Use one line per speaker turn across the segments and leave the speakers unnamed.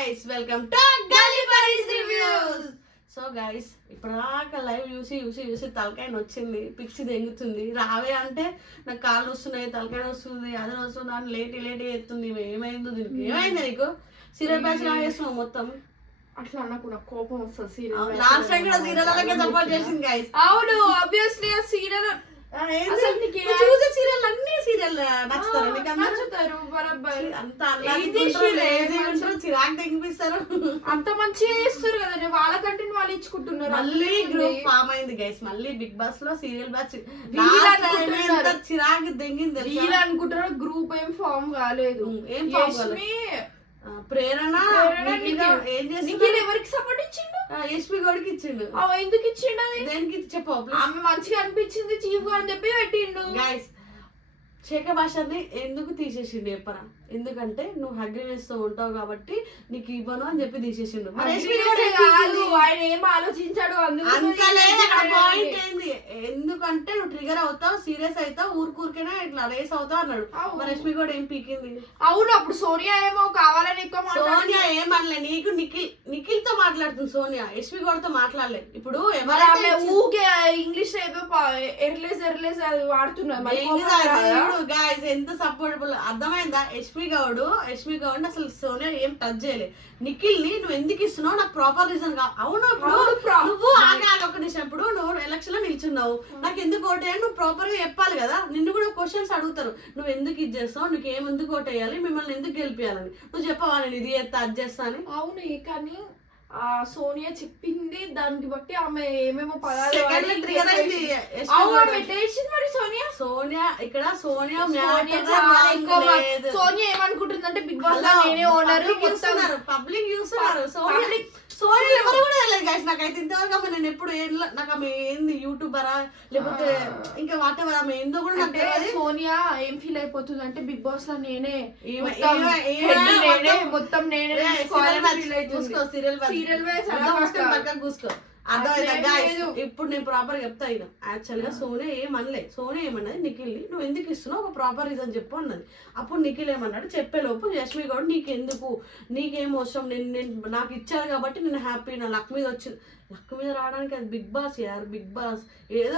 Guys welcome to Gully Boys reviews so guys ఇప్పటిదాకా live చూసి చూసి చూసి తలకాయ వచ్చింది పిచ్చి దెంగుతుంది రావే అంటే నాకు కాళ్ళు వస్తున్నాయి తలకాయ వస్తుంది అది వస్తుంది అని లేటి లేటి ఎత్తుంది. ఏమైందో దీనికి ఏమైంది నీకు? సీరియల్ బ్యాచ్ లా చేస్తున్నావు మొత్తం.
అట్లా నాకు నాకు కోపం వస్తుంది సీరియల్
లాస్ట్ టైం కూడా సీరియల్ అలాగే సపోర్ట్ చేసింది గైస్
అవును ఆబ్వియస్లీ ఆ సీరియల్
చూసే సీరియల్ అన్ని సీరియల్ నచ్చుతారు?
నచ్చుతారు
అంత చిరాకు తెగిపిస్తారు.
అంత మంచిగా చేస్తారు వాళ్ళ కంటెంట్ వాళ్ళు ఇచ్చుకుంటున్నారు.
మళ్ళీ గ్రూప్ ఫామ్ అయింది గైస్ మళ్ళీ బిగ్ బాస్లో సీరియల్ బ్యాచ్. చిరాకు?
వీళ్ళు అనుకుంటారు గ్రూప్ ఏం ఫామ్ కాలేదు.
ఏం ఆ, ప్రేరణ
ఎవరికి సపోర్ట్ ఇచ్చిండు?
యశ్మి గౌడ్కి ఇచ్చిండు.
ఎందుకు ఇచ్చిండు
దేనికి చెప్పు
ఆమె మంచిగా అనిపించింది చీఫ్ అని చెప్పి పెట్టిండు.
గైస్ శేఖ భాషని ఎందుకు తీసేసిండు చెప్పరా ఎందుకంటే నువ్వు అగ్రినెస్తో ఉంటావు కాబట్టి నీకు ఇవ్వను అని చెప్పి తీసేసిండు.
ఆలోచించాడు
ఎందుకంటే నువ్వు ట్రిగర్ అవుతావు సీరియస్ అవుతావు ఊరుకూరికనే ఇట్లా రేస్ అవుతావు అన్నాడు. రష్మి కూడా ఏం పీకింది?
అవును అప్పుడు సోనియా ఏమో కావాలని ఎక్కువ.
సోనియా ఏమనలే నీకు నిఖిల్ నిఖిల్ మాట్లాడుతుంది సోనియా. యశ్మి గౌడ్తో మాట్లాడలే ఇప్పుడు ఎవరైతే
ఊకే ఇంగ్లీష్ ఏదో ఎర్లేస్ ఎర్లేస్ అది వాడుతున్నారు?
గాయస్ ఎంత సపోర్టబుల్ అర్థమైందా? యశ్మి గౌడ్ యశ్మి గౌడ్ అసలు సోనియా ఏం టచ్ చేయలే నిఖిల్ని నువ్వు ఎందుకు ఇస్తున్నావు? నాకు ప్రాపర్ రీజన్ కా అవును ఇప్పుడు నువ్వు ఆగే ఒక నిమిషం. ఇప్పుడు నువ్వు ఎలక్షన్లో నిల్చున్నావు. నాకు ఎందుకు ఓటేయాలి నువ్వు ప్రాపర్గా చెప్పాలి కదా. నిన్ను కూడా క్వశ్చన్స్ అడుగుతారు. నువ్వు ఎందుకు ఇది చేస్తావు? నీకు ఏం ఎందుకు ఓటేయాలి మిమ్మల్ని ఎందుకు గెలిపియాలని. నువ్వు చెప్పవా? నేను ఇది చేస్తా అది చేస్తా అని?
అవును కానీ సోనియా చెప్పింది దాన్ని బట్టి ఆమె ఏమేమో పదాలు చేసింది. మరి సోనియా.
సోనియా ఇక్కడ సోనియా.
సోనియా ఏమనుకుంటుందంటే బిగ్ బాస్లో నేనే ఓనర్
పబ్లిక్ చూస్తున్నారు పబ్లిక్ సోనియా ఎవరు కూడా వెళ్ళలేదు గైస్ నాకైతే ఇంతవరకు ఆమె నేను ఎప్పుడు ఏం నాకు ఆమె ఏంది యూట్యూబరా లేకపోతే ఇంకా వాట్ ఎవర్ ఆమె ఏందో కూడా నాకు
అంటే
తెలియదు.
సోనియా ఏం ఫీల్ అయిపోతుంది అంటే బిగ్ బాస్లో నేనే
ఈమె-
మొత్తం
ఈమె- ఈమె
head నేనే
మొత్తం-
నేనే.
చూసుకో సీరియల్ మొత్తం
పక్కా.
పక్కకు చూసుకో. అర్థమైందా. ఇప్పుడు నేను ప్రాపర్ చెప్తా అయినా యాక్చువల్గా సోనియా ఏమనలే సోనియా ఏమన్నది నిఖిల్ నువ్వు ఎందుకు ఇస్తున్నావు? ఒక ప్రాపర్ రీజన్ చెప్పు అన్నది. అప్పుడు నిఖిల్ ఏమన్నాడు చెప్పేలోపు యశ్మి గౌడ్ నీకెందుకు? నీకేం అవసరం? నేను నేను నాకు ఇచ్చారు కాబట్టి నేను హ్యాపీ నా లక్ మీద వచ్చింది లక్ మీద రావడానికి అది బిగ్ బాస్ యార్ బిగ్ బాస్ ఏదో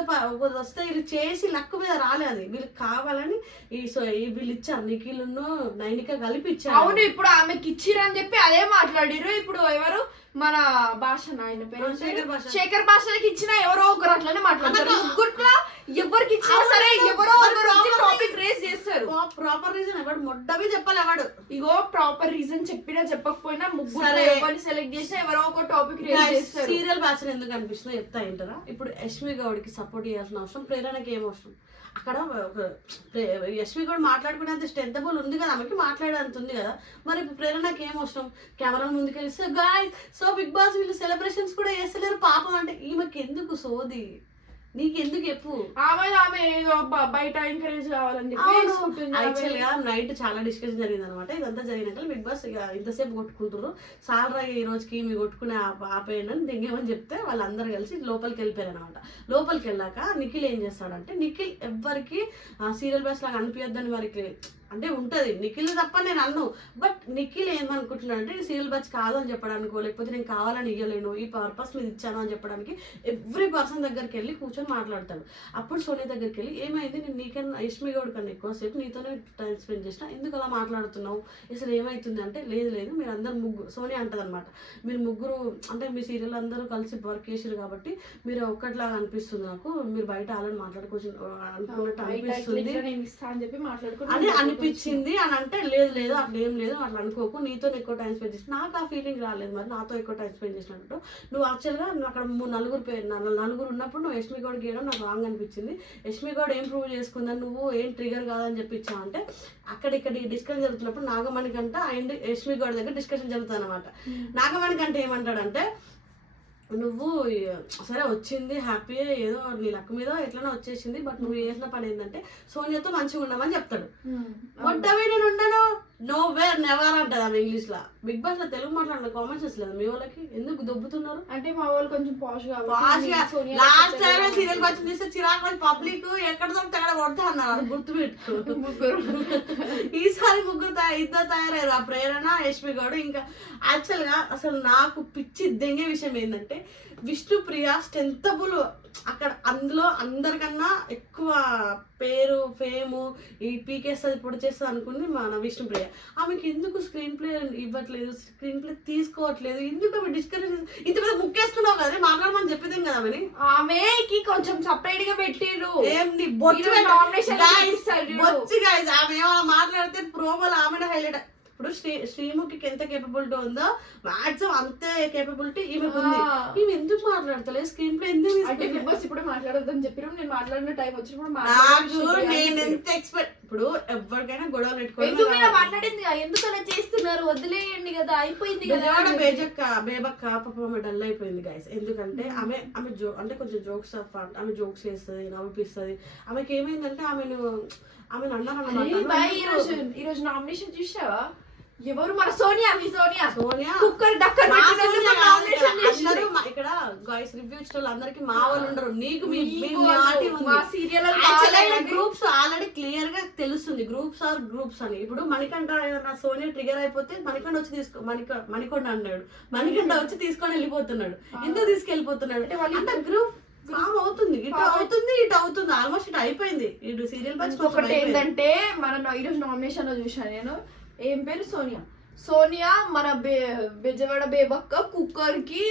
వస్తే వీళ్ళు చేసి లక్ మీద రాలే అది. వీళ్ళకి కావాలని ఈ సో ఈ వీళ్ళు ఇచ్చారు. నిఖిల్ను నైనిక కలిపి ఇచ్చారు.
అవును ఇప్పుడు ఆమెకి ఇచ్చిరని చెప్పి అదే మాట్లాడిరు ఇప్పుడు ఎవరు? మన భాష ఆయన పేరు
శేఖర్ భాష.
శేఖర్ భాషకి ఇచ్చిన ఎవరో ఒకరు అట్లనే మాట్లాడతారు. ముగ్గురులో ఎవరికి ఇచ్చినా సరే ఎవరో ఒకరు టాపిక్ రేస్ చేస్తారు.
ప్రాపర్ రీజన్ ఎవడు? మొడ్డవి చెప్పాలి ఎవడు?
ఇగో ప్రాపర్ రీజన్ చెప్పినా చెప్పకపోయినా ముగ్గురు. ఎవరిని సెలెక్ట్ చేసినా ఎవరో ఒక టాపిక్ రేస్ చేస్తారు.
సీరియల్ బ్యాచ్ ఎందుకు అనిపిస్తుందో చెప్తా ఏంటరా ఇప్పుడు యశ్మి గౌడ్కి సపోర్ట్ చేయాల్సిన అవసరం ప్రేరణకి ఏం అవసరం? అక్కడ ఒక కూడా యశ్మి గౌడ్ మాట్లాడుకునేంత స్ట్రెంతబుల్ ఉంది కదా ఆమెకి మాట్లాడేంత ఉంది కదా. మరి ఇప్పుడు ప్రేరణకి ఏం అవసరం? కెమెరా ముందుకు so guy so big boss వీళ్ళు సెలబ్రేషన్స్ కూడా చేస్తలేరు పాపం. అంటే ఈమెకి ఎందుకు సోది? నీకు ఎందుకు చెప్పు
ఆమె ఆమె ఏదో బయట ఎంకరేజ్ కావాలని.
యాక్చువల్గా నైట్ చాలా డిస్కషన్ జరిగింది అనమాట ఇదంతా జరిగినాక బిగ్ బాస్ ఇక ఇంతసేపు కొట్టుకుంటారు సాలరా ఈ రోజుకి మీ కొట్టుకునే ఆప- ఆపేయండి అని దిగేమని చెప్తే వాళ్ళందరూ కలిసి లోపలికి వెళ్ళిపోయారు అనమాట లోపలికి వెళ్ళాక నిఖిల్ ఏం చేస్తాడంటే నిఖిల్ ఎవ్వరికి సీరియల్ బ్యాస్ లాగా అనిపించద్దని వారికి అంటే ఉంటది. నిఖిల్ తప్ప నేను అన్ను. బట్ నిఖిల్ ఏమనుకుంటున్నాడు అంటే సీరియల్ బ్యాచ్ కాదు అని చెప్పడానికో లేకపోతే నేను కావాలని ఇవ్వలేను ఈ పర్పస్ మీద ఇచ్చాను అని చెప్పడానికి ఎవ్రీ పర్సన్ దగ్గరికి వెళ్ళి కూర్చొని మాట్లాడతాడు. అప్పుడు సోనియా దగ్గరికి వెళ్ళి ఏమైంది? నేను నీకన్నా యష్మి గౌడ్ కన్నా ఎక్కువసేపు నీతోనే టైం స్పెండ్ చేసిన ఎందుకు అలా మాట్లాడుతున్నావు? అసలు ఏమవుతుంది అంటే లేదు లేదు మీరు అందరు ముగ్గురు సోనియా అంటది అనమాట మీరు ముగ్గురు అంటే మీ సీరియల్ అందరూ కలిసి వర్క్ చేసారు కాబట్టి మీరు ఒక్కట్లాగా అనిపిస్తుంది నాకు. మీరు బయట ఆల్రెడీ మాట్లాడుకోవచ్చు అనుకున్నట్టు అనిపిస్తుంది.
అని
అని అనిపించింది అని అంటే లేదు లేదు అట్లా ఏం లేదు అట్లా అనుకోకు. నీతో ఎక్కువ టైం స్పెండ్ చేసి నాకు ఆ ఫీలింగ్ రాలేదు మరి నాతో ఎక్కువ టైం స్పెండ్ చేసినట్టు. నువ్వు యాక్చువల్గా అక్కడ మూడు నలుగురు పేరు నలు- నలుగురు ఉన్నప్పుడు నువ్వు యష్మి గౌడ్ గీయడం నాకు రాంగ్ అనిపించింది. యష్మి గౌడ్ ఏం ప్రూవ్ చేసుకుందని నువ్వు ఏం ట్రిగర్ కాదని చెప్పి ఇచ్చావు అంటే అక్కడ ఇక్కడ డిస్కషన్ జరుగుతున్నప్పుడు నాగమణి కంట అండ్ యష్మి గౌడ్ దగ్గర డిస్కషన్ జరుగుతుంది అనమాట నాగమణి కంటే ఏమంటాడంటే నువ్వు సరే వచ్చింది హ్యాపీ ఏదో నీ లక్ మీద ఎట్లనో వచ్చేసింది బట్ నువ్వు చేసిన పని ఏంటంటే సోనియాతో మంచిగా ఉన్నామని చెప్తాడు. మొట్టమే నేను ఉండను నో వేర్ నెవర్ అంటది ఆమె ఇంగ్లీష్లో. బిగ్ బాస్లో తెలుగు మాట్లాడిన కామెంట్స్ వస్తలేదు మీ వాళ్ళకి? ఎందుకు దొబ్బుతున్నారు?
అంటే మా వాళ్ళు కొంచెం పాష్
లాస్ట్ టైం సీరియల్ వచ్చి చూస్తే చిరాకు వచ్చి పబ్లిక్ ఎక్కడ దొరికి అక్కడ కొడతా అన్నారు. గుర్తుపెట్టు
ముగ్గురు.
ఈసారి ముగ్గురు ఇద్దరు తయారయ్యారు. ఆ ప్రేరణ యశ్మి గౌడ్ ఇంకా యాక్చువల్గా అసలు నాకు పిచ్చి దెంగే విషయం ఏంటంటే విష్ణుప్రియ స్ట్రెంతబుల్ అక్కడ అందులో అందరికన్నా ఎక్కువ పేరు ఫేము ఈ పీకేస్తుంది పొడి చేస్తుంది అనుకుంది మన విష్ణుప్రియ ఆమెకి ఎందుకు స్క్రీన్ ప్లే ఇవ్వట్లేదు? స్క్రీన్ ప్లే తీసుకోవట్లేదు. ఎందుకు ఆమె డిస్కరేజ్ ఇంత పెద్ద ముక్కేసుకున్నావు కదా మాట్లాడమని చెప్పేదేం కదా ఆమెని.
ఆమెకి కొంచెం సపరేట్గా పెట్టిర్రు.
ఏం నీ బొచ్చు
ఈరోజు nomination
Guys,
చేపిస్తాడు చూడు.
బొచ్చు guys. ఆమె ఏమైనా మాట్లాడితే ప్రోమోలో ఆమె హైలైట్ ఇప్పుడు శ్రీ శ్రీముఖికి ఎంత కేపబిలిటీ ఉందో మాక్సిమం అంతే కేపబిలిటీ ఈమెకు ఉంది. ఈమె ఎందుకు మాట్లాడతలేదు? స్క్రీన్ ప్లే ఎందుకు
అంటే బిగ్
తీసుకోవట్లేదు?
బాస్ ఇప్పుడు మాట్లాడొద్దని నేను మాట్లాడిన టైం వచ్చినప్పుడు
నాకు నేను ఎంత ఎక్స్పెక్ట్ ఇప్పుడు ఎవరికైనా గొడవలు పెట్టుకోవాలి
మాట్లాడింది? ఎందుకు అలా చేస్తున్నారు? వదిలేయండి కదా అయిపోయింది కదా
బేజక్క బేబక్క పాప డల్ అయిపోయింది గైస్ ఎందుకంటే ఆమె ఆమె జో అంటే కొంచెం జోక్స్ ఆమె జోక్స్ చేస్తుంది నవ్విపిస్తుంది. ఆమెకి ఏమైందంటే ఆమెను ఆమెను అన్నారు
ఈ రోజు నామినేషన్ చూసావా? ఎవరు మన సోనియా? మీ సోనియా?
సోనియా?
కుక్కర్. చేసింది.
అందరూ ఇక్కడ గాయస్ రివ్యూ ఇచ్చిన వాళ్ళు అందరికి మా వాళ్ళు ఉండరు. నీకు మీ మీ
నీకు
నాటి
వాళ్ళు, మా
ఉంది.
సీరియల్
గ్రూప్స్ ఆల్రెడీ క్లియర్గా తెలుస్తుంది. గ్రూప్స్ ఆర్ గ్రూప్స్ అని. ఇప్పుడు మణికంఠ ఏదైనా సోనియా ట్రిగర్ అయిపోతే మణికంఠ వచ్చి తీసుకో మణిక మణికొండ అన్నాడు. మణికంఠ వచ్చి తీసుకొని వెళ్ళిపోతున్నాడు. ఎందుకు తీసుకెళ్ళిపోతున్నాడు?
అంటే
గ్రూప్ అవుతుంది. ఇటు అవుతుంది ఇటు అవుతుంది. ఆల్మోస్ట్ ఇటు అయిపోయింది. ఇటు సీరియల్
ఇంకొకటి ఏంటంటే మన ఈరోజు నామినేషన్లో చూసాను నేను. ఏం పేరు? సోనియా. సోనియా మన బే బెజవాడ బేబక్క
కుక్కర్కి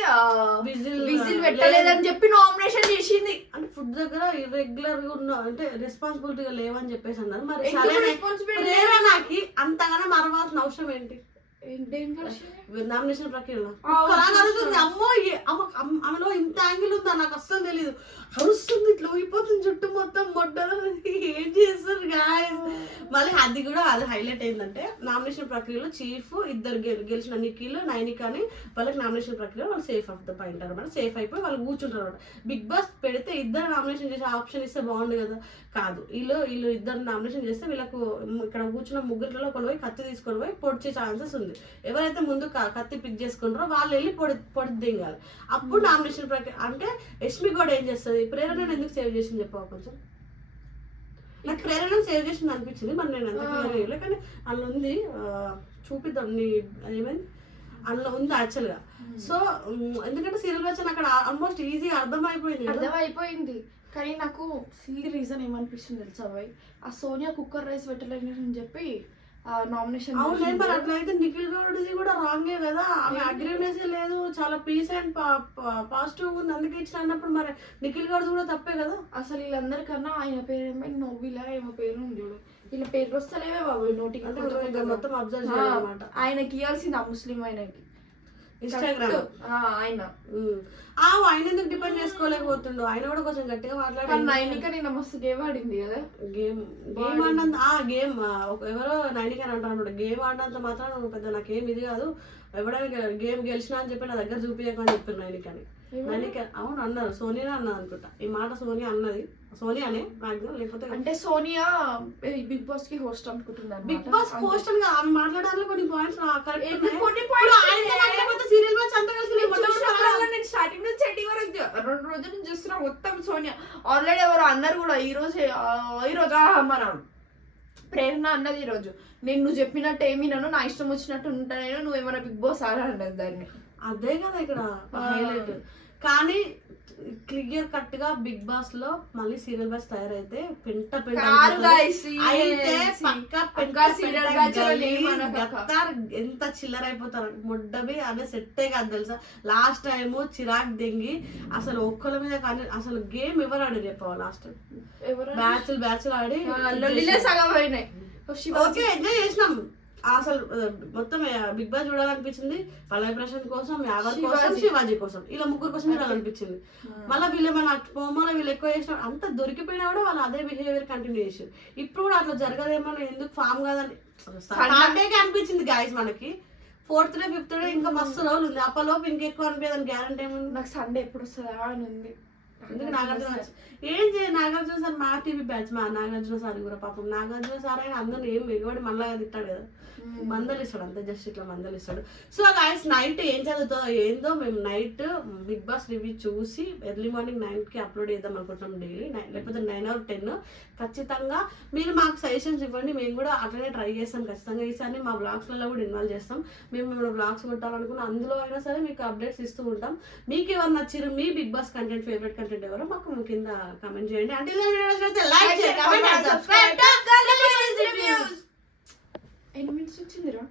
విజిల్ పెట్టలేదని చెప్పి నామినేషన్ చేసింది.
అంటే ఫుడ్ దగ్గర ఇర్రెగ్యులర్గా ఉన్న అంటే రెస్పాన్సిబిలిటీగా లేవని చెప్పేసి అన్నారు. మరి ప్రేరణకి అంతగానో మరవాల్సిన అవసరం ఏంటి? నామినేషన్ ప్రక్రియలో? అరుస్తుంది అమ్మో ఆమెలో ఇంత యాంగిల్ ఉందా? నాకు అస్సలు తెలియదు అరుస్తుంది ఇట్లా ఊగిపోతుంది చుట్టూ మొత్తం మొట్టలు ఏం చేస్తారు గాయస్ మళ్ళీ అది కూడా అది హైలైట్ ఏంటంటే నామినేషన్ ప్రక్రియలో చీఫ్ ఇద్దరు గెలిచిన నిఖిల్ నైనిక అని వాళ్ళకి నామినేషన్ ప్రక్రియలో వాళ్ళు సేఫ్ ఆఫ్ ద పాయింట్ అనమాట సేఫ్ అయిపోయి వాళ్ళు కూర్చుంటారు అనమాట బిగ్ బాస్ పెడితే ఇద్దరు నామినేషన్ చేసే ఆప్షన్ ఇస్తే బాగుండు కదా? కాదు. వీళ్ళు వీళ్ళు ఇద్దరు నామినేషన్ చేస్తే వీళ్ళకు ఇక్కడ కూర్చున్న ముగ్గురిలో ఒకరు పోయి కత్తి తీసుకొని పోయి పొడిచే ఛాన్సెస్ ఉంది. ఎవరైతే ముందు కత్తి పిక్ చేసుకుంటారో వాళ్ళు వెళ్ళి పొడి పొడి దింగాలి. అప్పుడు నామినేషన్ ప్రక్రియ అంటే యష్మి కూడా ఏం చేస్తుంది? ప్రేరణ ఎందుకు సేవ్ చేసింది చెప్పావు కొంచెం? నాకు ప్రేరణ సేవ్ చేసింది అనిపించింది మరి నేను క్లియర్ చేయలే కానీ అందులో ఉంది చూపిద్దాం నీ అదేమైంది అందులో ఉంది యాక్చువల్గా సో ఉమ్, ఎందుకంటే సీరియల్ వచ్చి అక్కడ ఆల్మోస్ట్ ఈజీ అర్థమైపోయింది
అర్థమైపోయింది. కానీ నాకు సీల్ రీజన్ ఏమనిపిస్తుంది తెలుసా ఆ సోనియా కుక్కర్ రైస్ పెట్టలేదని చెప్పి నామినేషన్
అవునే మరి అట్లయితే నిఖిల్ గౌడ్ది కూడా రాంగే కదా. ఆమె అగ్రివ్నెస్ లేదు. చాలా పీస్ అండ్ పాజిటివ్ ఉంది. అందుకే ఇచ్చిన అన్నప్పుడు మరి నిఖిల్ గౌడ్ కూడా తప్పే కదా?
అసలు వీళ్ళందరికన్నా ఆయన పేరు ఏమో నోవిలా ఏమో పేరు ఉంది చూడు. వీళ్ళ పేరు వస్తలేవే బాబు నోటికి.
మొత్తం అబ్జర్వ్ చేయాలన్నమాట.
ఆయనకి ఇవ్వాల్సింది ఆ ముస్లిం ఆయనకి.
ఇన్స్టాగ్రామ్.
ఆయన
ఆ ఆయన. ఎందుకు డిపెండ్ చేసుకోలేకపోతుండు? ఆయన కూడా కొంచెం గట్టిగా
కానీ
మాట్లాడి
నైనిక నిన్న మస్తు గేమ్ ఆడింది కదా.
గేమ్ గేమ్ ఆడినంత ఆ గేమ్ ఎవరో నైన్కి అని అంటారు గేమ్ ఆడినంత మాత్రం పెద్ద నాకేం ఇది కాదు. ఎవడైనా గేమ్ గెలిచినా అని చెప్పి నా దగ్గర చూపించకని చెప్పారు నైనిక నైనిక అవును అన్నారు. సోనియా అన్నది అనుకుంటా. ఈ మాట సోనియా అన్నది. సోనియానే మాక్సిమం లేకపోతే
అంటే సోనియా బిగ్ బాస్కి హోస్ట్ అనుకుంటున్నారు
బిగ్ బాస్ పోస్ట్ అని ఆమె మాట్లాడాలి కొన్ని పాయింట్స్
కొన్ని?
మాట్లాడకపోతే సీరియల్ బ్యాచ్ అంతా కలిసి
నేను స్టార్టింగ్ నుంచి ఎండింగ్ వరకు రెండు రోజుల నుంచి చూస్తున్నా మొత్తం సోనియా. ఆల్రెడీ ఎవరు అన్నారు కూడా ఈ రోజు ఈ రోజు మన ప్రేరణ అన్నది ఈ రోజు. నేను నువ్వు చెప్పినట్టు ఏమి నన్ను నా ఇష్టం వచ్చినట్టు ఉంటాను నువ్వు ఏమైనా బిగ్ బాస్ ఆరా అన్నది దాన్ని.
అదే కదా ఇక్కడ. హైలైట్ కానీ క్లియర్ కట్గా బిగ్ బాస్లో మళ్ళీ సీరియల్ బ్యాచ్ తయారైతే పెంట పెంట
కారు
అయిపోతుంది.
guys,
అయితే
serious.
పక్క పెంట
అక్క serial
పెంట
batch లో
గలీజ్
లేవు అనక అక్క.
గత్తార్ ఎంత చిల్లర అయిపోతారు ముడ్డబి అనే సెట్టే కాదు తెలుసా లాస్ట్ టైం చిరాక్ దెంగి అసలు ఒక్కల మీద కానీ అసలు గేమ్ ఎవరు ఆడి చెప్పావు లాస్ట్ బ్యాచ్ బ్యాచ్ ఆడి
సగం
ఓకే ఎంజాయ్ చేసినాం అసలు మొత్తం బిగ్ బాస్ చూడాలనిపించింది. పల్లవి ప్రశాంత్ కోసం యావర్ కోసం
శివాజీ.
కోసం. ఇలా ముగ్గురు కోసం చూడాలనిపించింది. మళ్ళీ వీళ్ళు ఏమైనా పోమోలో వీళ్ళు ఎక్కువ చేసిన అంత దొరికిపోయినా కూడా వాళ్ళు అదే బిహేవియర్ కంటిన్యూ చేసారు. ఇప్పుడు కూడా అట్లా జరగదేమో ఎందుకు ఫామ్ కాదని సాటర్డేకి అనిపించింది గాయస్ మనకి. ఫోర్త్ డే ఫిఫ్త్ డే ఇంకా మస్తు రోజులు ఉంది. అప్పలోపు ఇంకెక్కువ అనిపించదని గ్యారంటీ ఏముంది?
నాకు సండే ఎప్పుడు వస్తుందా అని ఉంది.
ఎందుకు నాగార్జున ఏం చేయ Nagarjuna sir Maa TV batch మా నాగార్జున సార్ కూడా పాపం. నాగార్జున సార్ ఆయన అందరిని ఏం ఎగబడి మళ్ళా తిట్టాడు కదా. మందలు ఇస్తాడు అంతే జస్ట్ ఇట్లా మందలు ఇస్తాడు సో గాయస్ నైట్ ఏం చదువుతుందో ఏందో మేము నైట్ బిగ్ బాస్ రివ్యూ చూసి ఎర్లీ మార్నింగ్ నైన్కి అప్లోడ్ చేద్దాం అనుకుంటున్నాం డైలీ లేకపోతే నైన్ ఆర్ టెన్ ఖచ్చితంగా మీరు మాకు సజెషన్స్ ఇవ్వండి. మేము కూడా అట్లనే ట్రై చేస్తాం. ఖచ్చితంగా ఈసారి మా బ్లాగ్స్లలో కూడా ఇన్వాల్వ్ చేస్తాం. మేము ఏమైనా బ్లాగ్స్ కొట్టాలనుకున్న అందులో అయినా సరే మీకు అప్డేట్స్ ఇస్తూ ఉంటాం. మీకు ఎవరు నచ్చారు మీ big boss content favourite content content ఎవరో మాకు కింద కమెంట్ చేయండి. అంటే లైక్ చేయండి.
ఎన్ని
మినిట్స్
వచ్చిందిరా?